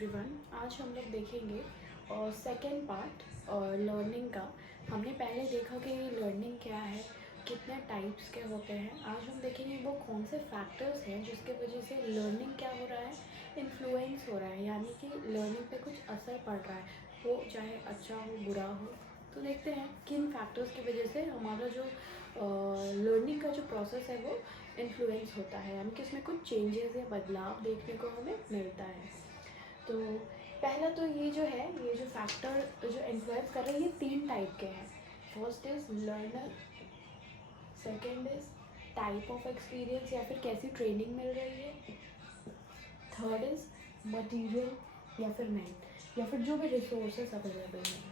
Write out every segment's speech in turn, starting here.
Everyone. आज हम लोग देखेंगे सेकेंड पार्ट लर्निंग का। हमने पहले देखा कि लर्निंग क्या है, कितने टाइप्स के होते हैं। आज हम देखेंगे वो कौन से फैक्टर्स हैं जिसके वजह से लर्निंग क्या हो रहा है, इन्फ्लुएंस हो रहा है, यानी कि लर्निंग पे कुछ असर पड़ रहा है, वो चाहे अच्छा हो बुरा हो। तो देखते हैं किन फैक्टर्स की वजह से हमारा जो लर्निंग का जो प्रोसेस है वो इन्फ्लुएंस होता है, यानी कि उसमें कुछ चेंजेस या बदलाव देखने को हमें मिलता है। तो पहला तो ये जो है, ये जो फैक्टर जो इन्फ्लुएंस कर रहे हैं, ये 3 टाइप के हैं। First is learner, second is type of experience या फिर कैसी ट्रेनिंग मिल रही है, थर्ड इज़ मटीरियल या फिर नहीं, या फिर जो भी रिसोर्सेज अवेलेबल हैं।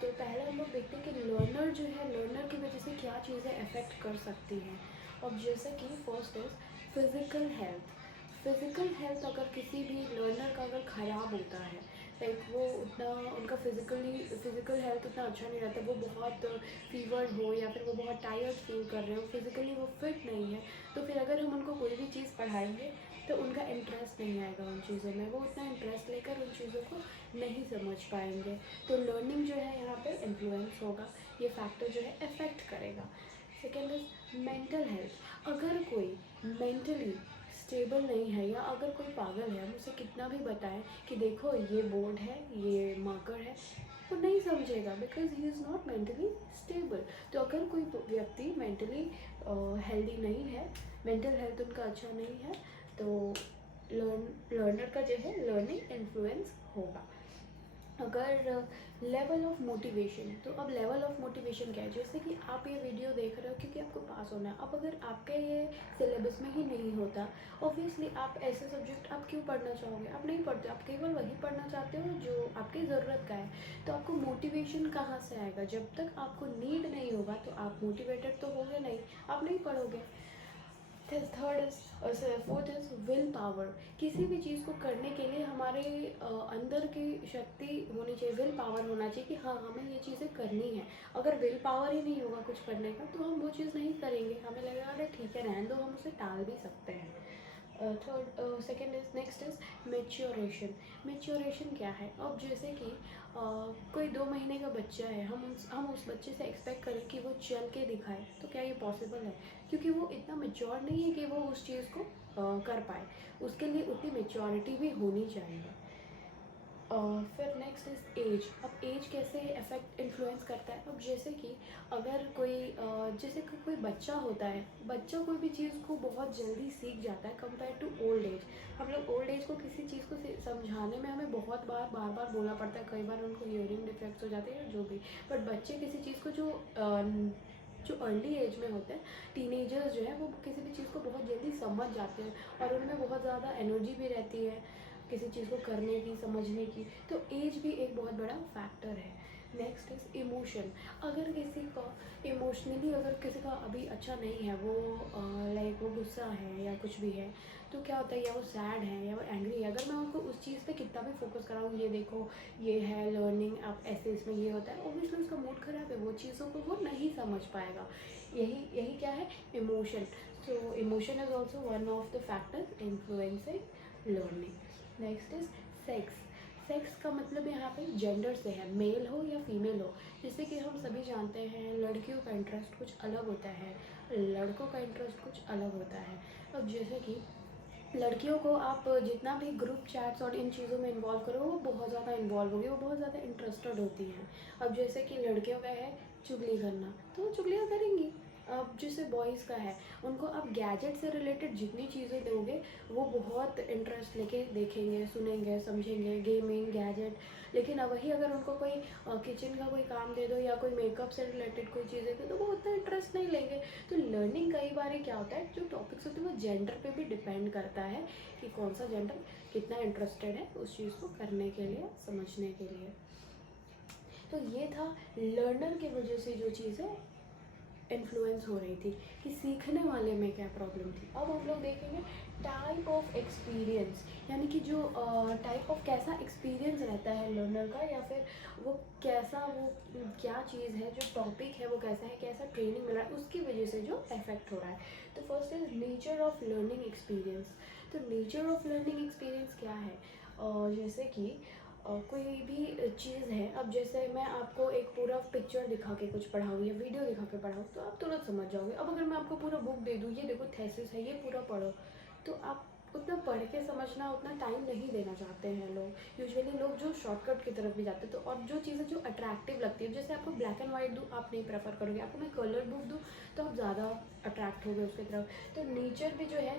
तो पहले हम लोग देखते हैं कि लर्नर जो है, लर्नर की वजह से क्या चीज़ें अफेक्ट कर सकती हैं। अब जैसे कि first is physical health. Physical health अगर किसी भी लर्नर का अगर ख़राब होता है, लाइक वो उतना उनका फिज़िकल हेल्थ उतना अच्छा नहीं रहता, वो बहुत फीवर्ड हो या फिर वो बहुत टायर्ड फील कर रहे हो, फिज़िकली वो फिट नहीं है, तो फिर अगर हम उनको कोई भी चीज़ पढ़ाएंगे तो उनका इंटरेस्ट नहीं आएगा उन चीज़ों में, वो उतना इंटरेस्ट लेकर उन चीज़ों को नहीं समझ पाएंगे। तो लर्निंग जो है यहाँ पे इन्फ्लुएंस होगा, ये फैक्टर जो है अफेक्ट करेगा। Second is mental health. अगर कोई मेंटली स्टेबल नहीं है या अगर कोई पागल है, हम उसे कितना भी बताएं कि देखो ये बोर्ड है, ये मार्कर है, वो नहीं समझेगा because he is not mentally stable. तो अगर कोई व्यक्ति मेंटली हेल्दी नहीं है, मेंटल हेल्थ उनका अच्छा नहीं है, तो लर्नर का जो है लर्निंग इन्फ्लुएंस होगा। अगर लेवल ऑफ मोटिवेशन, तो अब लेवल ऑफ मोटिवेशन क्या है, जैसे कि आप ये वीडियो देख रहे हो क्योंकि आपको पास होना है। अब अगर आपके ये सिलेबस में ही नहीं होता, ऑब्वियसली आप ऐसे सब्जेक्ट आप क्यों पढ़ना चाहोगे, आप नहीं पढ़ते, आप केवल वही पढ़ना चाहते हो जो आपकी ज़रूरत का है। तो आपको मोटिवेशन कहाँ से आएगा, जब तक आपको नीड नहीं होगा तो आप मोटिवेटेड तो होगे नहीं, आप नहीं पढ़ोगे। Third is fourth is will power. किसी भी चीज़ को करने के लिए हमारे अंदर की शक्ति होनी चाहिए, विल पावर होना चाहिए कि हाँ हमें ये चीज़ें करनी है। अगर विल पावर ही नहीं होगा कुछ करने का तो हम वो चीज़ नहीं करेंगे, हमें लगेगा अरे ठीक है रहने दो, हम उसे टाल भी सकते हैं। Third second is next is maturation. Maturation क्या है, अब जैसे कि कोई 2 महीने का बच्चा है, हम उस बच्चे से एक्सपेक्ट करें कि वो चल के दिखाए, तो क्या ये पॉसिबल है, क्योंकि वो इतना मेच्योर नहीं है कि वो उस चीज़ को कर पाए। उसके लिए उतनी मेच्योरिटी भी होनी चाहिए। फिर नेक्स्ट इज़ एज। अब एज कैसे इफेक्ट इन्फ्लुएंस करता है, अब जैसे कि अगर कोई जैसे कि कोई बच्चा होता है, बच्चा कोई भी चीज़ को बहुत जल्दी सीख जाता है कंपेयर टू ओल्ड एज। हम लोग ओल्ड एज को किसी चीज़ को समझाने में हमें बहुत बार बार बोलना पड़ता है, कई बार उनको हियरिंग डिफेक्ट्स हो जाते हैं या जो भी। बट बच्चे किसी चीज़ को जो अर्ली एज में होते हैं, टीनेजर्स जो है, वो किसी भी चीज़ को बहुत जल्दी समझ जाते हैं और उनमें बहुत ज़्यादा एनर्जी भी रहती है किसी चीज़ को करने की, समझने की। तो एज भी एक बहुत बड़ा फैक्टर है। Next is emotion. अगर किसी का इमोशनली अगर किसी का अभी अच्छा नहीं है, वो लाइक वो गुस्सा है या कुछ भी है, तो क्या होता है, या वो सैड है या वो एंग्री है, अगर मैं उनको उस चीज़ पे कितना भी फोकस कराऊँ, ये देखो ये है लर्निंग, आप ऐसे इसमें ये होता है, ऑब्वियसली उसका मूड ख़राब है, वो चीज़ों को वो नहीं समझ पाएगा। यही यही क्या है, emotion. So emotion is also one of the factor influencing learning. Next is sex. Sex का मतलब यहाँ पे जेंडर से है, मेल हो या फीमेल हो। जैसे कि हम सभी जानते हैं लड़कियों का इंटरेस्ट कुछ अलग होता है, लड़कों का इंटरेस्ट कुछ अलग होता है। अब जैसे कि लड़कियों को आप जितना भी ग्रुप चैट्स और इन चीज़ों में इन्वॉल्व करो, वो बहुत ज़्यादा इन्वॉल्व होगी, वो बहुत ज़्यादा इंटरेस्टेड होती हैं। अब जैसे कि लड़कियों का है चुगली करना, तो वो चुगलियाँ करेंगी। अब जैसे बॉयज़ का है, उनको आप गैजेट से रिलेटेड जितनी चीज़ें दोगे वो बहुत इंटरेस्ट लेके देखेंगे, सुनेंगे, समझेंगे, गेमिंग, गैजेट। लेकिन अब वही अगर उनको कोई किचन का कोई काम दे दो या कोई मेकअप से रिलेटेड कोई चीज़ें दे दो, वो उतना इंटरेस्ट नहीं लेंगे। तो लर्निंग कई बार क्या होता है, जो टॉपिक्स होते हैं वो जेंडर पे भी डिपेंड करता है कि कौन सा जेंडर कितना इंटरेस्टेड है उस चीज़ को करने के लिए, समझने के लिए। तो ये था लर्नर की वजह से जो चीज़ें इन्फ्लुएंस हो रही थी कि सीखने वाले में क्या प्रॉब्लम थी। अब हम लोग देखेंगे टाइप ऑफ एक्सपीरियंस, यानी कि जो टाइप ऑफ कैसा एक्सपीरियंस रहता है लर्नर का, या फिर वो कैसा, वो क्या चीज़ है, जो टॉपिक है वो कैसा है, कैसा ट्रेनिंग मिल रहा है, उसकी वजह से जो इफेक्ट हो रहा है। तो first is nature of learning experience. तो नेचर ऑफ लर्निंग एक्सपीरियंस क्या है, जैसे कि कोई भी चीज़ है, अब जैसे मैं आपको एक पूरा पिक्चर दिखा के कुछ पढ़ाऊँ या वीडियो दिखा के पढ़ाऊँ तो आप तुरंत समझ जाओगे। अब अगर मैं आपको पूरा बुक दे दूँ, ये देखो थेसिस है, ये पूरा पढ़ो, तो आप उतना पढ़ के समझना उतना टाइम नहीं देना चाहते हैं लोग। यूजुअली लोग जो शॉर्टकट की तरफ भी जाते हैं, तो और जो चीज़ें जो अट्रैक्टिव लगती है, जैसे आपको ब्लैक एंड वाइट दूँ आप नहीं प्रेफर करोगे, आपको मैं कलर बुक दूँ तो आप ज़्यादा अट्रैक्ट होगे उसकी तरफ। तो नेचर भी जो है,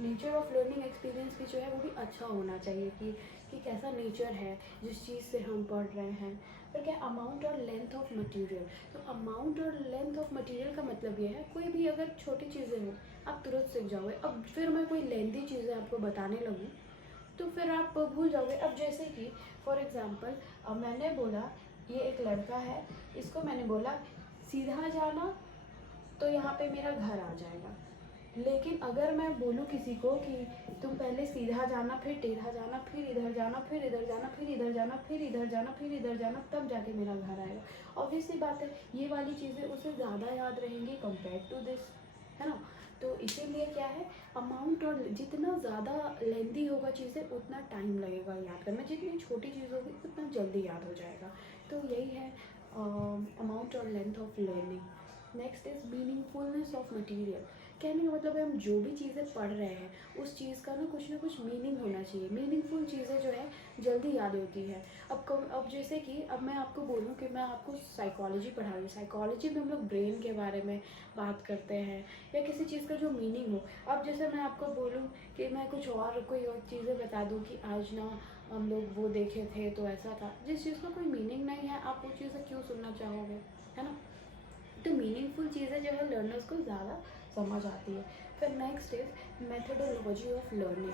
नेचर ऑफ लर्निंग एक्सपीरियंस भी जो है वो भी अच्छा होना चाहिए कि कैसा नेचर है जिस चीज़ से हम पढ़ रहे हैं। फिर क्या अमाउंट और लेंथ ऑफ मटेरियल, तो अमाउंट और लेंथ ऑफ मटेरियल का मतलब ये है कोई भी अगर छोटी चीज़ें हो आप तुरंत सीख जाओगे। अब फिर मैं कोई लेंथी चीज़ें आपको बताने लगूँ तो फिर आप भूल जाओगे। अब जैसे कि फॉर एग्ज़ाम्पल मैंने बोला ये एक लड़का है, इसको मैंने बोला सीधा जाना तो यहाँ पे मेरा घर आ जाएगा। लेकिन अगर मैं बोलूँ किसी को कि तुम पहले सीधा जाना, फिर टेढ़ा जाना, फिर इधर जाना, फिर इधर जाना, फिर इधर जाना, फिर इधर जाना, फिर इधर जाना, तब जाके मेरा घर आएगा, ऑब्वियस सी बात है ये वाली चीज़ें उसे ज़्यादा याद रहेंगी कंपेयर टू दिस, है ना। तो इसीलिए क्या है, अमाउंट और जितना ज़्यादा लेंदी होगा चीज़ें उतना टाइम लगेगा याद करना, जितनी छोटी चीज़ होगी उतना जल्दी याद हो जाएगा। तो यही है अमाउंट और length of learning. Next is meaningfulness of material. कहने का मतलब है हम जो भी चीज़ें पढ़ रहे हैं उस चीज़ का ना कुछ मीनिंग होना चाहिए। मीनिंगफुल चीज़ें जो है जल्दी याद होती है। अब जैसे कि अब मैं आपको बोलूँ कि मैं आपको साइकोलॉजी पढ़ा रही हूँ, साइकोलॉजी में हम लोग ब्रेन के बारे में बात करते हैं या किसी चीज़ का जो मीनिंग हो। अब जैसे मैं आपको बोलूँ कि मैं कुछ और कोई और चीज़ें बता दूँ कि आज ना हम लोग वो देखे थे तो ऐसा था, जिस चीज़ का कोई मीनिंग नहीं है आप वो चीज़ें क्यों सुनना चाहोगे, है ना। तो मीनिंगफुल चीज़ें जो है लर्नर्स को ज़्यादा समझ आती है। फिर next is methodology of learning.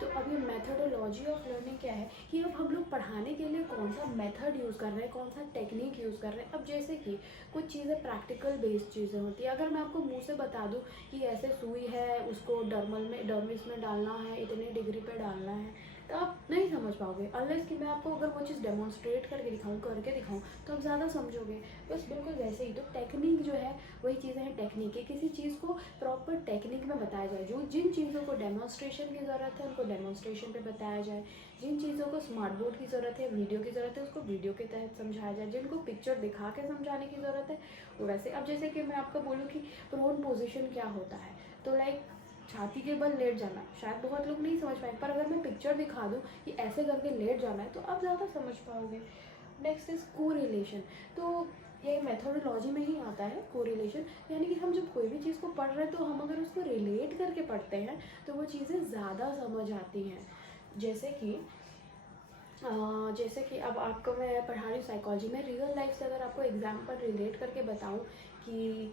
तो अब ये मेथडोलॉजी ऑफ लर्निंग क्या है कि अब हम लोग पढ़ाने के लिए कौन सा मेथड यूज़ कर रहे हैं, कौन सा टेक्निक यूज़ कर रहे हैं। अब जैसे कि कुछ चीज़ें प्रैक्टिकल बेस्ड चीज़ें होती है, अगर मैं आपको मुंह से बता दूं कि ऐसे सुई है उसको डर्मिस में डालना है, इतने डिग्री पे डालना है, तो आप नहीं समझ पाओगे अनलेस कि मैं आपको अगर वो चीज़ डेमोन्स्ट्रेट करके दिखाऊँ तो आप ज़्यादा समझोगे। बस बिल्कुल वैसे ही तो टेक्निक जो है वही चीज़ें हैं टेक्निक। किसी चीज़ को प्रॉपर टेक्निक में बताया जाए, जो जिन चीज़ों को डेमोन्स्ट्रेशन की ज़रूरत है उनको डेमोन्स्ट्रेशन पे बताया जाए, जिन चीज़ों को स्मार्ट बोर्ड की ज़रूरत है, वीडियो की ज़रूरत है, उसको वीडियो के तहत समझाया जाए, जिनको पिक्चर दिखा के समझाने की ज़रूरत है वो वैसे। अब जैसे कि मैं आपको बोलूँ कि प्रोन पोजिशन क्या होता है, तो लाइक छाती के बल लेट जाना, शायद बहुत लोग नहीं समझ पाए, पर अगर मैं पिक्चर दिखा दूँ कि ऐसे करके लेट जाना है तो आप ज़्यादा समझ पाओगे। Next is correlation. तो ये मेथोडोलॉजी में ही आता है कोरिलेशन, यानी कि हम जब कोई भी चीज़ को पढ़ रहे हैं तो हम अगर उसको रिलेट करके पढ़ते हैं तो वो चीज़ें ज़्यादा समझ आती हैं। जैसे कि जैसे कि अब आपको मैं पढ़ा रही हूँ साइकोलॉजी में, रियल लाइफ से अगर आपको एग्जाम्पल रिलेट करके बताऊँ कि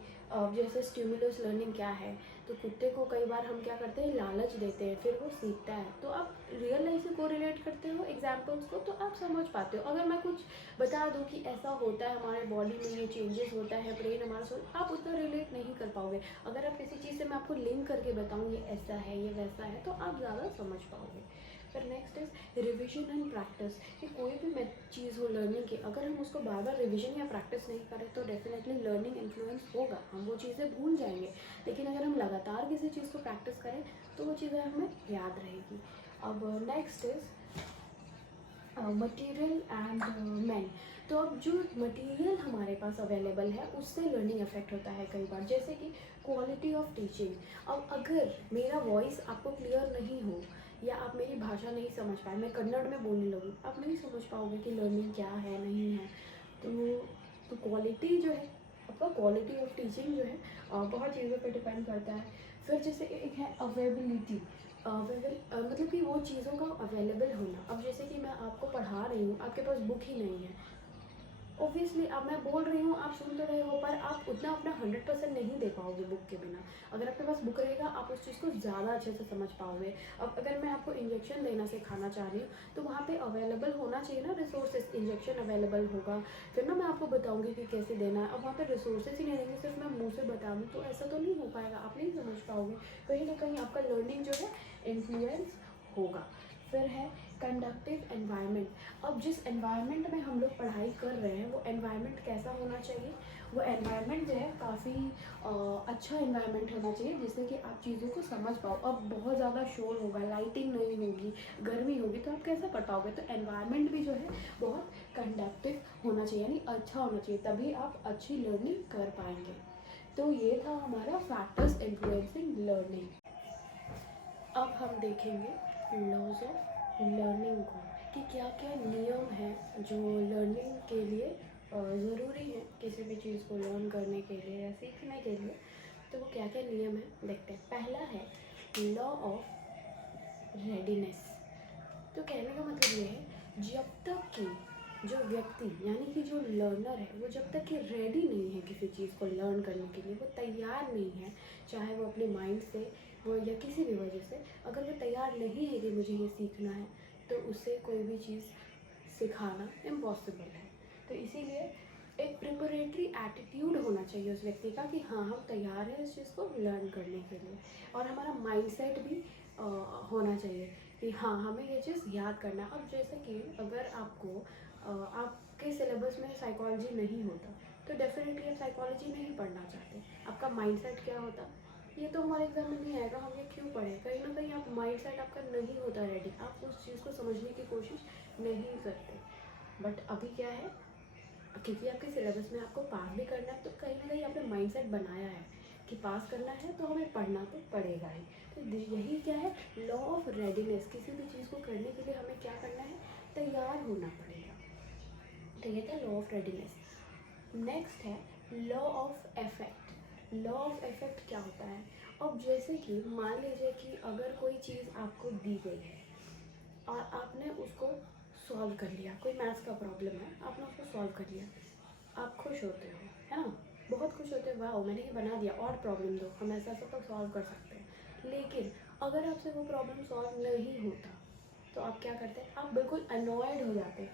जैसे स्टिमुलस लर्निंग क्या है, तो कुत्ते को कई बार हम क्या करते हैं लालच देते हैं फिर वो सीखता है, तो आप रियल लाइफ से कोरिलेट करते हो एग्जाम्पल्स को तो आप समझ पाते हो। अगर मैं कुछ बता दूँ कि ऐसा होता है हमारे बॉडी में, ये चेंजेस होता है ब्रेन हमारा सोच, आप उतना रिलेट नहीं कर पाओगे। अगर आप किसी चीज़ से मैं आपको लिंक करके बताऊँ ये ऐसा है ये वैसा है तो आप ज़्यादा समझ पाओगे। फिर next is revision and practice, कि कोई भी चीज़ हो लर्निंग की अगर हम उसको बार बार रिविजन या प्रैक्टिस नहीं करें तो डेफिनेटली लर्निंग इन्फ्लुएंस होगा, हम वो चीज़ें भूल जाएंगे। लेकिन अगर हम लगातार किसी चीज़ को प्रैक्टिस करें तो वो चीज़ें हमें याद रहेगी। अब next is material and man. तो अब जो मटेरियल हमारे पास अवेलेबल है उससे लर्निंग अफेक्ट होता है कई बार, जैसे कि क्वालिटी ऑफ टीचिंग। अब अगर मेरा वॉइस आपको क्लियर नहीं हो या आप मेरी भाषा नहीं समझ पाए, मैं कन्नड़ में बोलने लगूँ, आप नहीं समझ पाओगे कि लर्निंग क्या है नहीं है। तो क्वालिटी जो है आपका, क्वालिटी ऑफ टीचिंग जो है बहुत चीज़ों पर डिपेंड करता है। फिर जैसे एक है अवेलेबिलिटी, मतलब कि वो चीज़ों का अवेलेबल होना। अब जैसे कि मैं आपको पढ़ा रही हूँ, आपके पास बुक ही नहीं है, ऑब्वियसली अब मैं बोल रही हूँ आप सुन तो रहे हो पर आप उतना अपना 100% नहीं दे पाओगे बुक के बिना। अगर आपके पास बुक रहेगा आप उस चीज़ को ज़्यादा अच्छे से समझ पाओगे। अब अगर मैं आपको इंजेक्शन देना सिखाना चाह रही हूँ तो वहाँ पे अवेलेबल होना चाहिए ना रिसोर्सेज, इंजेक्शन अवेलेबल होगा फिर ना मैं आपको बताऊँगी कि कैसे देना है। अब वहाँ पे रिसोर्सेज ही नहीं रहेंगे, सिर्फ मैं मुँह से बता दूँ तो ऐसा तो नहीं हो पाएगा, आप नहीं समझ पाओगे, कहीं ना कहीं आपका लर्निंग जो है इन्फ्लुएंस होगा। फिर है कंडक्टिव एनवायरनमेंट। अब जिस एनवायरनमेंट में हम लोग पढ़ाई कर रहे हैं वो एनवायरनमेंट कैसा होना चाहिए, वो एनवायरनमेंट जो है काफ़ी अच्छा एनवायरनमेंट होना चाहिए जिससे कि आप चीज़ों को समझ पाओ। अब बहुत ज़्यादा शोर होगा, लाइटिंग नहीं होगी, गर्मी होगी, तो आप कैसे पढ़ पाओगे। तो एनवायरनमेंट भी जो है बहुत कंडक्टिव होना चाहिए, यानी अच्छा होना चाहिए, तभी आप अच्छी लर्निंग कर पाएंगे। तो ये था हमारा फैक्टर्स इन्फ्लुएंसिंग लर्निंग। अब हम देखेंगे लॉज ऑफ लर्निंग को, कि क्या क्या नियम हैं जो लर्निंग के लिए ज़रूरी है, किसी भी चीज़ को लर्न करने के लिए या सीखने के लिए। तो वो क्या क्या नियम है देखते हैं। पहला है लॉ ऑफ रेडीनेस। तो कहने का मतलब ये है, जब तक कि जो व्यक्ति यानी कि जो लर्नर है वो जब तक कि रेडी नहीं है किसी चीज़ को लर्न करने के लिए, वो तैयार नहीं है, चाहे वो अपने माइंड से वो या किसी भी वजह से, अगर वो तैयार नहीं है कि मुझे ये सीखना है, तो उससे कोई भी चीज़ सिखाना इम्पॉसिबल है। तो इसीलिए एक प्रिपरेटरी एटीट्यूड होना चाहिए उस व्यक्ति का कि हाँ हम तैयार हैं इस चीज़ को लर्न करने के लिए। और हमारा माइंडसेट भी होना चाहिए कि हाँ हमें ये चीज़ याद करना। अब जैसे कि अगर आपको आपके सिलेबस में साइकोलॉजी नहीं होता तो डेफिनेटली आप साइकोलॉजी नहीं पढ़ना चाहते। आपका माइंडसेट क्या होता, ये तो हमारे एग्जाम में नहीं आएगा, हम ये क्यों पढ़ें। कहीं ना कहीं आप माइंडसेट आपका नहीं होता रेडी, आप उस चीज़ को समझने की कोशिश नहीं करते। बट अभी क्या है, क्योंकि आपके सिलेबस में आपको पास भी करना है, तो कहीं ना कहीं आपने माइंडसेट बनाया है कि पास करना है तो हमें पढ़ना तो पड़ेगा ही। तो यही क्या है, लॉ ऑफ रेडीनेस। किसी भी चीज़ को करने के लिए हमें क्या करना है, तैयार होना पड़ेगा। तो ये था लॉ ऑफ रेडीनेस। नेक्स्ट है law of effect. Law of effect क्या होता है, अब जैसे कि मान लीजिए कि अगर कोई चीज़ आपको दी गई है और आपने उसको सॉल्व कर लिया, कोई मैथ्स का प्रॉब्लम है, आपने उसको सॉल्व कर लिया, आप खुश होते हो, है ना, बहुत खुश होते हो, वाह मैंने ये बना दिया, और प्रॉब्लम दो, हम ऐसा ऐसा तो सॉल्व कर सकते हैं। लेकिन अगर आपसे वो प्रॉब्लम सॉल्व नहीं होता तो आप क्या करते हैं, आप बिल्कुल अनॉयड हो जाते,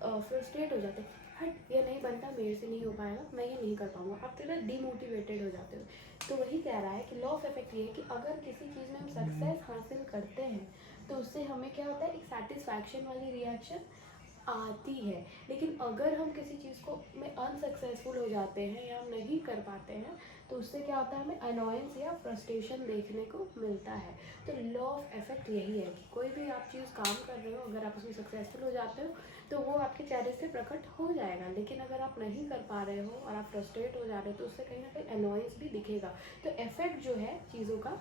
फ्रस्ट्रेट हो जाते, हट ये नहीं बनता, मेरे से नहीं हो पाएगा, मैं ये नहीं कर पाऊंगा, आप थोड़ा डीमोटिवेटेड हो जाते हो। तो वही कह रहा है कि लॉ ऑफ इफेक्ट ये है कि अगर किसी चीज़ में हम सक्सेस हासिल करते हैं तो उससे हमें क्या होता है, एक सेटिस्फैक्शन वाली रिएक्शन आती है। लेकिन अगर हम किसी चीज़ को में अनसक्सेसफुल हो जाते हैं या हम नहीं कर पाते हैं तो उससे क्या होता है, हमें अनॉयंस या फ्रस्ट्रेशन देखने को मिलता है। तो लॉ ऑफ इफेक्ट यही है कि कोई भी आप चीज़ काम कर रहे हो, अगर आप उसमें सक्सेसफुल हो जाते हो तो वो आपके चेहरे से प्रकट हो जाएगा। लेकिन अगर आप नहीं कर पा रहे हो और आप फ्रस्ट्रेट हो जा रहे हो तो उससे कहीं ना कहीं अनॉयंस भी दिखेगा। तो इफेक्ट जो है चीज़ों का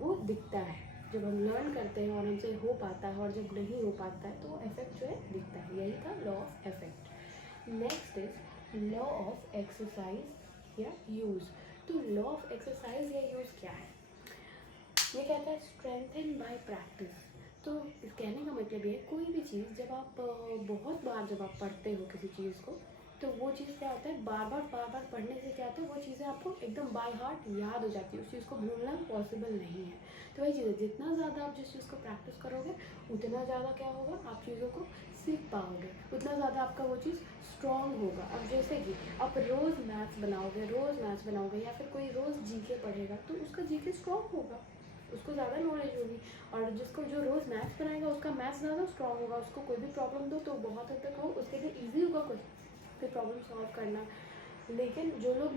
वो दिखता है, जब हम लर्न करते हैं और हमसे हो पाता है और जब नहीं हो पाता है तो वो इफेक्ट जो है दिखता है। यही था law of effect. Next is law of exercise या यूज़। तो लॉ ऑफ एक्सरसाइज या यूज़ क्या है, ये कहता है स्ट्रेंथन बाय प्रैक्टिस। तो इस कहने का मतलब ये है, कोई भी चीज़ जब आप बहुत बार जब आप पढ़ते हो किसी चीज़ को, तो वो चीज़ क्या होता है, बार बार पढ़ने से क्या होता है, वो चीज़ें आपको एकदम बाय हार्ट याद हो जाती है, उस चीज़ को भूलना पॉसिबल नहीं है। तो वही चीज़ है, जितना ज़्यादा आप जिस चीज़ को प्रैक्टिस करोगे उतना ज़्यादा क्या होगा, आप चीज़ों को सीख पाओगे, उतना ज़्यादा आपका वो चीज़ स्ट्रॉन्ग होगा। अब जैसे कि आप रोज़ मैथ्स बनाओगे या फिर कोई रोज़ जीके पढ़ेगा तो उसका जीके स्ट्रॉन्ग होगा, उसको ज़्यादा नॉलेज होगी। और जिसको जो रोज़ मैथ्स बनाएगा उसका मैथ्स ज़्यादा स्ट्रॉन्ग होगा, उसको कोई भी प्रॉब्लम दो तो बहुत हद तक हो उसके लिए ईजी होगा कोई प्रॉब्लम सॉल्व करना। लेकिन जो लोग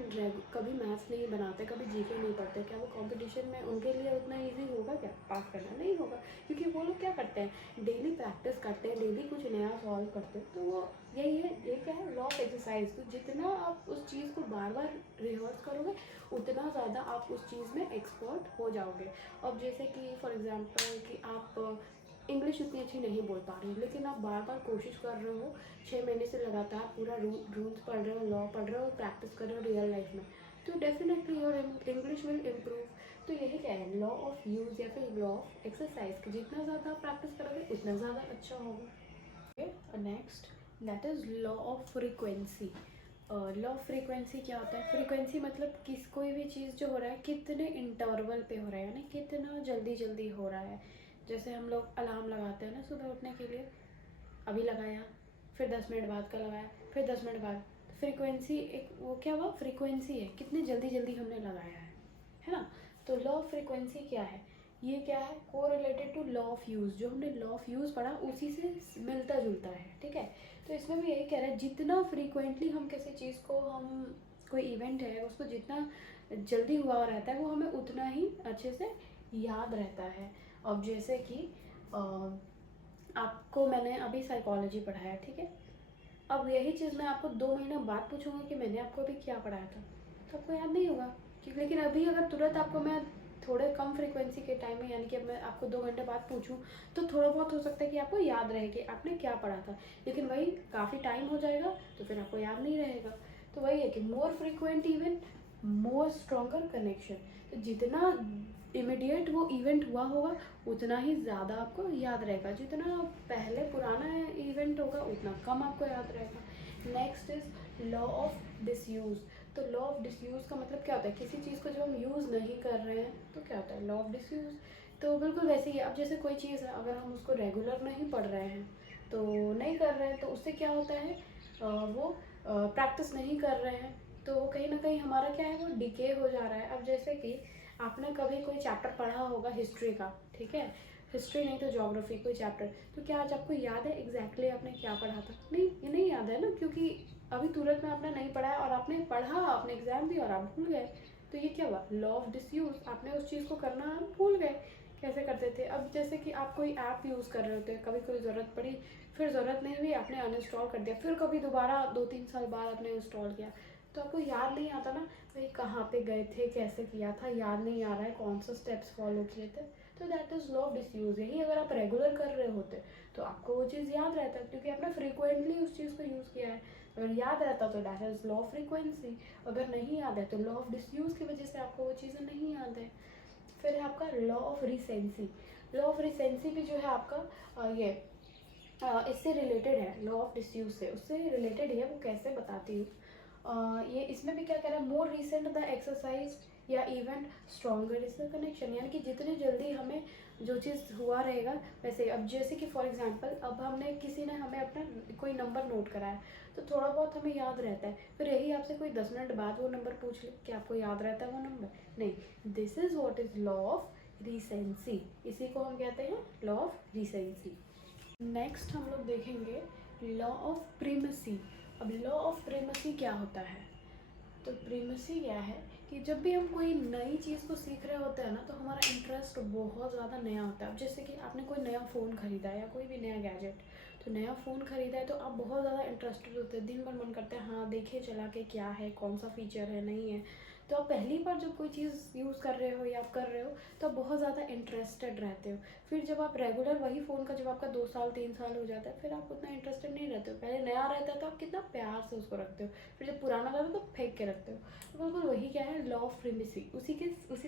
कभी मैथ्स नहीं बनाते, कभी जीके नहीं पढ़ते, क्या वो कंपटीशन में उनके लिए उतना इजी होगा क्या पास करना, नहीं होगा। क्योंकि वो लोग क्या करते हैं, डेली प्रैक्टिस करते हैं, डेली कुछ नया सॉल्व करते हैं। तो वो यही है, ये क्या है, लॉ ऑफ एक्सरसाइज। तो जितना आप उस चीज़ को बार बार रिहर्स करोगे उतना ज़्यादा आप उस चीज़ में एक्सपर्ट हो जाओगे। अब जैसे कि फॉर एग्जांपल कि आप इंग्लिश उतनी अच्छी नहीं बोल पा रहे हो, लेकिन आप बार बार कोशिश कर रहे हो, 6 महीने से लगातार पूरा रूल्स पढ़ रहे हो, लॉ पढ़ रहे हो, प्रैक्टिस कर रहे हो रियल लाइफ में, तो definitely your English will improve. तो यही क्या है, लॉ ऑफ यूज़ या फिर लॉ ऑफ एक्सरसाइज की जितना ज़्यादा आप प्रैक्टिस करोगे उतना ज़्यादा अच्छा होगा। Next that is law of frequency. Law of frequency क्या होता है, फ्रीक्वेंसी मतलब किस कोई भी चीज़ जो हो रहा है कितने इंटरवल पे हो रहा है, यानी कितना जल्दी जल्दी हो रहा है। जैसे हम लोग अलार्म लगाते हैं ना सुबह उठने के लिए, अभी लगाया, फिर 10 मिनट बाद का लगाया, फिर 10 मिनट बाद। फ्रीक्वेंसी एक वो क्या हुआ, फ्रीक्वेंसी है, कितने जल्दी जल्दी हमने लगाया है ना। तो लॉ ऑफ फ्रीक्वेंसी क्या है ये क्या है, को related to law of use, जो हमने लॉ ऑफ यूज़ पढ़ा उसी से मिलता जुलता है, ठीक है। तो इसमें भी यही कह रहा है, जितना फ्रीक्वेंटली हम किसी चीज़ को, हम कोई इवेंट है उसको जितना जल्दी हुआ रहता है वो हमें उतना ही अच्छे से याद रहता है। अब जैसे कि आपको मैंने अभी साइकोलॉजी पढ़ाया, ठीक है। अब यही चीज़ मैं आपको 2 महीना बाद पूछूंगा कि मैंने आपको अभी क्या पढ़ाया था, तो आपको याद नहीं होगा। क्योंकि लेकिन अभी अगर तुरंत आपको मैं थोड़े कम फ्रीक्वेंसी के टाइम में, यानी कि अब मैं आपको 2 घंटे बाद पूछूं, तो थोड़ा बहुत हो सकता है कि आपको याद रहे कि आपने क्या पढ़ा था। लेकिन वही काफ़ी टाइम हो जाएगा तो फिर आपको याद नहीं रहेगा। तो वही है कि मोर frequent event, more stronger connection. तो जितना इमिडिएट वो इवेंट हुआ होगा उतना ही ज़्यादा आपको याद रहेगा, जितना पहले पुराना इवेंट होगा उतना कम आपको याद रहेगा। Next is law of disuse. तो लॉ ऑफ डिसयूज़ का मतलब क्या होता है, किसी चीज़ को जब हम यूज़ नहीं कर रहे हैं तो क्या होता है, लॉ ऑफ डिसयूज़। तो बिल्कुल वैसे ही, अब जैसे कोई चीज़ है अगर हम उसको रेगुलर नहीं पढ़ रहे हैं, तो नहीं कर रहे हैं, तो उससे क्या होता है, वो प्रैक्टिस नहीं कर रहे हैं, तो कहीं ना कहीं हमारा क्या है, वो डिके हो जा रहा है। अब जैसे कि आपने कभी कोई चैप्टर पढ़ा होगा हिस्ट्री का, ठीक है, हिस्ट्री नहीं तो ज्योग्राफी कोई चैप्टर, तो क्या आज आपको याद है एग्जैक्टली आपने क्या पढ़ा था? नहीं, ये नहीं याद है ना, क्योंकि अभी तुरंत में आपने नहीं पढ़ा है और आपने पढ़ा, आपने एग्जाम दिया और आप भूल गए। तो ये क्या हुआ, लॉ ऑफ डिसयूज, आपने उस चीज़ को करना भूल गए। कैसे करते थे, अब जैसे कि आप कोई ऐप यूज़ कर रहे होते हैं, कभी कोई ज़रूरत पड़ी, फिर ज़रूरत नहीं हुई, आपने अनइंस्टॉल कर दिया, फिर कभी दोबारा 2-3 साल बाद आपने इंस्टॉल किया, तो आपको याद नहीं आता ना भाई कहाँ पे गए थे, कैसे किया था, याद नहीं आ रहा है कौन सा स्टेप्स फॉलो किए थे। तो that is law of disuse. यही अगर आप रेगुलर कर रहे होते तो आपको वो चीज़ याद रहता है, क्योंकि आपने फ्रीक्वेंटली उस चीज़ को यूज़ किया है। अगर याद रहता तो that is law of frequency. अगर नहीं याद है तो लॉ ऑफ डिसयूज की वजह से आपको वो चीज़ें नहीं याद है। फिर है आपका law of recency. Law of recency भी जो है आपका इससे रिलेटेड है, लॉ ऑफ डिसयूज से उससे रिलेटेड है। वो कैसे बताती हूँ, ये इसमें भी क्या कह रहा है, मोर रिसेंट द एक्सरसाइज या event stronger is the connection, यानी कि जितनी जल्दी हमें जो चीज़ हुआ रहेगा वैसे। अब जैसे कि फॉर एग्जांपल, अब हमने किसी ने हमें अपना कोई नंबर नोट कराया, तो थोड़ा बहुत हमें याद रहता है, फिर यही आपसे कोई 10 मिनट बाद वो नंबर पूछ ले कि आपको याद रहता है वो नंबर? नहीं, this is what is law of recency. इसी को हम कहते हैं लॉ ऑफ रिसेंसी। नेक्स्ट हम लोग देखेंगे लॉ ऑफ प्रीमेसी। अब लॉ ऑफ प्रीमेसी क्या होता है, तो प्रीमेसी क्या है कि जब भी हम कोई नई चीज़ को सीख रहे होते हैं ना, तो हमारा इंटरेस्ट बहुत ज़्यादा नया होता है। अब जैसे कि आपने कोई नया फ़ोन ख़रीदा है या कोई भी नया गैजेट, तो नया फ़ोन ख़रीदा है तो आप बहुत ज़्यादा इंटरेस्टेड होते हैं, दिन भर मन करता है हाँ देखिए चला के क्या है, कौन सा फीचर है, नहीं है। तो आप पहली बार जब कोई चीज़ यूज़ कर रहे हो या आप कर रहे हो तो आप बहुत ज़्यादा इंटरेस्टेड रहते हो। फिर जब आप रेगुलर वही फ़ोन का, जब आपका 2 साल 3 साल हो जाता है, फिर आप उतना इंटरेस्टेड नहीं रहते हो। पहले नया रहता है तो आप कितना प्यार से उसको रखते हो, फिर जब पुराना रहता है तो फेंक के रखते हो। तो बिल्कुल वही क्या है, लॉ ऑफ प्रीमेसी, उसी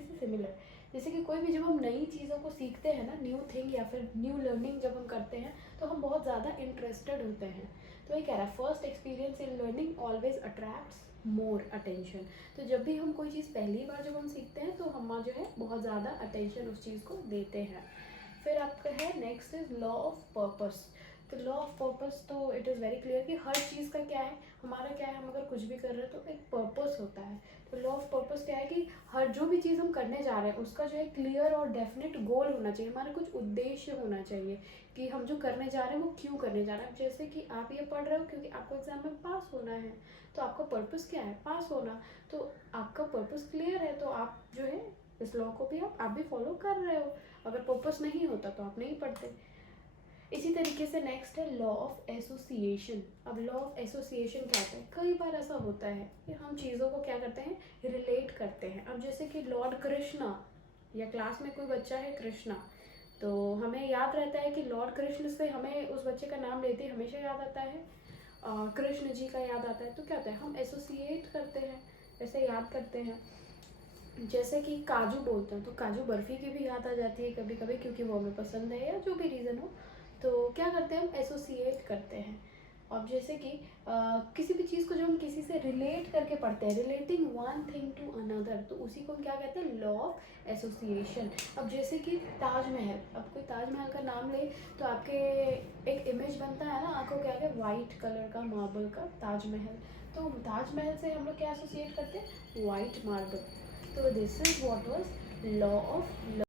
से सिमिलर। जैसे कि कोई भी जब हम नई चीज़ों को सीखते हैं ना, न्यू थिंग या फिर न्यू लर्निंग जब हम करते हैं, तो हम बहुत ज़्यादा इंटरेस्टेड होते हैं। तो ये कह रहा है, first experience in learning always attracts more attention. तो जब भी हम कोई चीज़ पहली बार जब हम सीखते हैं तो हम जो है बहुत ज़्यादा अटेंशन उस चीज़ को देते हैं। फिर आपका है next is law of purpose. तो लॉ ऑफ पर्पस, तो इट इज़ वेरी क्लियर कि हर चीज़ का क्या है, हमारा क्या है, हम अगर कुछ भी कर रहे हैं तो एक पर्पस होता है। तो लॉ ऑफ पर्पस क्या है कि हर जो भी चीज़ हम करने जा रहे हैं उसका जो है क्लियर और डेफिनेट गोल होना चाहिए, हमारा कुछ उद्देश्य होना चाहिए कि हम जो करने जा रहे हैं वो क्यों करने जा रहे हैं। जैसे कि आप ये पढ़ रहे हो क्योंकि आपको एग्जाम में पास होना है, तो आपका पर्पस क्या है, पास होना। तो आपका पर्पस क्लियर है तो आप जो है इस लॉ को भी आप भी फॉलो कर रहे हो। अगर पर्पस नहीं होता तो आप नहीं पढ़ते। इसी तरीके से नेक्स्ट है लॉ ऑफ एसोसिएशन। अब लॉ ऑफ एसोसिएशन क्या होता है, कई बार ऐसा होता है कि हम चीज़ों को क्या करते हैं, रिलेट करते हैं। अब जैसे कि लॉर्ड कृष्णा, या क्लास में कोई बच्चा है कृष्णा, तो हमें याद रहता है कि लॉर्ड कृष्ण से हमें उस बच्चे का नाम लेते हमेशा याद आता है, कृष्ण जी का याद आता है। तो क्या होता है, हम एसोसिएट करते हैं, ऐसे याद करते हैं। जैसे कि काजू बोलते हैं तो काजू बर्फ़ी की भी याद आ जाती है कभी कभी, क्योंकि वो हमें पसंद है या जो भी रीज़न हो। तो क्या करते हैं, हम एसोसिएट करते हैं। अब जैसे कि किसी भी चीज़ को जो हम किसी से रिलेट करके पढ़ते हैं, relating one thing to another, तो उसी को हम क्या कहते हैं, लॉ ऑफ एसोसिएशन। अब जैसे कि ताजमहल, अब कोई ताजमहल का नाम ले तो आपके एक इमेज बनता है ना आंखों के आगे, वाइट कलर का मार्बल का ताजमहल। तो ताजमहल से हम लोग क्या एसोसिएट करते हैं, वाइट मार्बल। तो this is what was law of